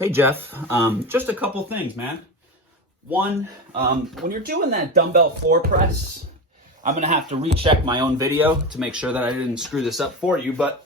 Hey, Jeff. Just a couple things, man. One, when you're doing that dumbbell floor press, I'm going to have to recheck my own video to make sure that I didn't screw this up for you. But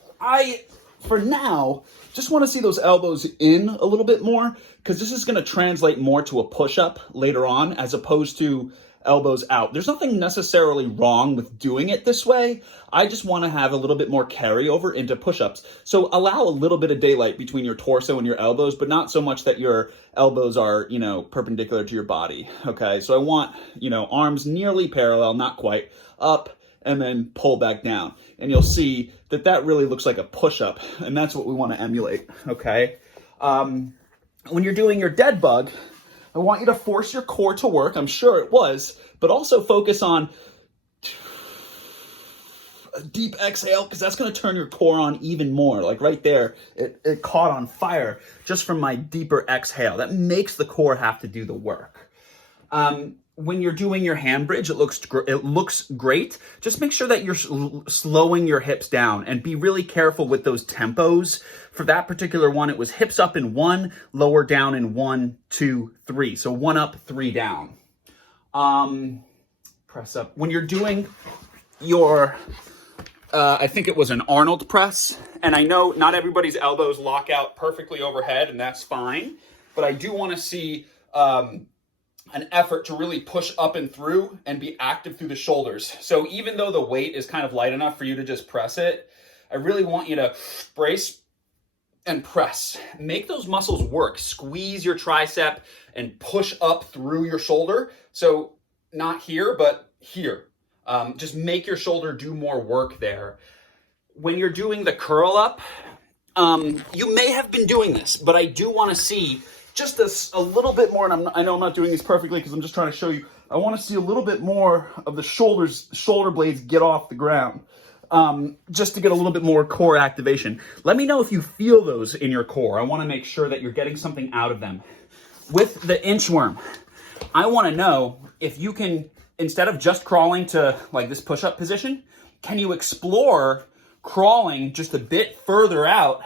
for now, just want to see those elbows in a little bit more, because this is going to translate more to a push-up later on as opposed to elbows out. There's nothing necessarily wrong with doing it this way. I just want to have a little bit more carryover into push-ups. So allow a little bit of daylight between your torso and your elbows, but not so much that your elbows are, perpendicular to your body. Okay, so I want, arms nearly parallel, not quite, up, and then pull back down. And you'll see that that really looks like a push-up, and that's what we want to emulate, okay? When you're doing your dead bug, I want you to force your core to work. I'm sure it was, but also focus on a deep exhale, because that's going to turn your core on even more. Like right there, it caught on fire just from my deeper exhale. That makes the core have to do the work. When you're doing your hand bridge, it looks great. Just make sure that you're slowing your hips down and be really careful with those tempos. For that particular one, it was hips up in 1, lower down in 1, 2, 3. So 1 up, 3 down. Press up. When you're doing your, I think it was an Arnold press, and I know not everybody's elbows lock out perfectly overhead, and that's fine, but I do want to see an effort to really push up and through and be active through the shoulders. So even though the weight is kind of light enough for you to just press it, I really want you to brace and press. Make those muscles work. Squeeze your tricep and push up through your shoulder. So not here, but here. Just make your shoulder do more work there. When you're doing the curl up, you may have been doing this, but I do want to see just a little bit more, and I know I'm not doing these perfectly because I'm just trying to show you. I want to see a little bit more of the shoulder blades get off the ground, just to get a little bit more core activation. Let me know if you feel those in your core. I want to make sure that you're getting something out of them. With the inchworm, I want to know if you can, instead of just crawling to like this push-up position, can you explore crawling just a bit further out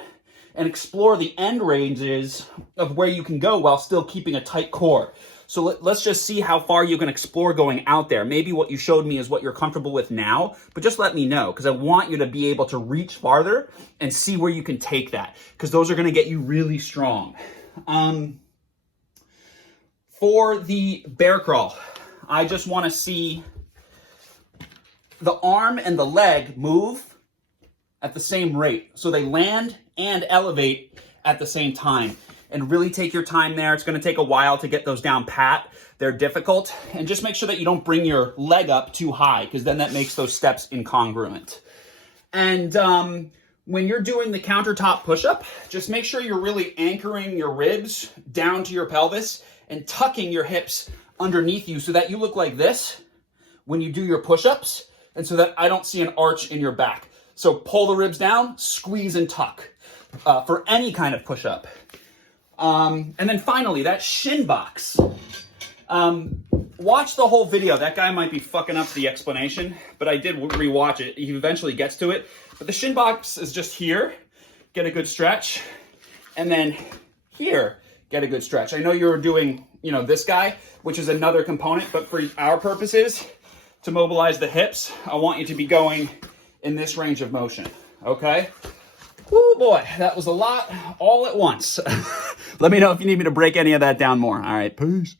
and explore the end ranges of where you can go while still keeping a tight core. So let's just see how far you can explore going out there. Maybe what you showed me is what you're comfortable with now, but just let me know, because I want you to be able to reach farther and see where you can take that, because those are going to get you really strong. For the bear crawl, I just want to see the arm and the leg move at the same rate. So they land and elevate at the same time. And really take your time there. It's going to take a while to get those down pat. They're difficult. And just make sure that you don't bring your leg up too high, because then that makes those steps incongruent. And when you're doing the countertop push-up, just make sure you're really anchoring your ribs down to your pelvis and tucking your hips underneath you so that you look like this when you do your push-ups, and so that I don't see an arch in your back. So pull the ribs down, squeeze and tuck for any kind of push-up. And then finally, that shin box. Watch the whole video. That guy might be fucking up the explanation, but I did rewatch it. He eventually gets to it. But the shin box is just here. Get a good stretch. And then here, get a good stretch. I know you were doing, this guy, which is another component, but for our purposes, to mobilize the hips, I want you to be going in this range of motion, okay? Oh boy, that was a lot all at once. Let me know if you need me to break any of that down more. All right, peace.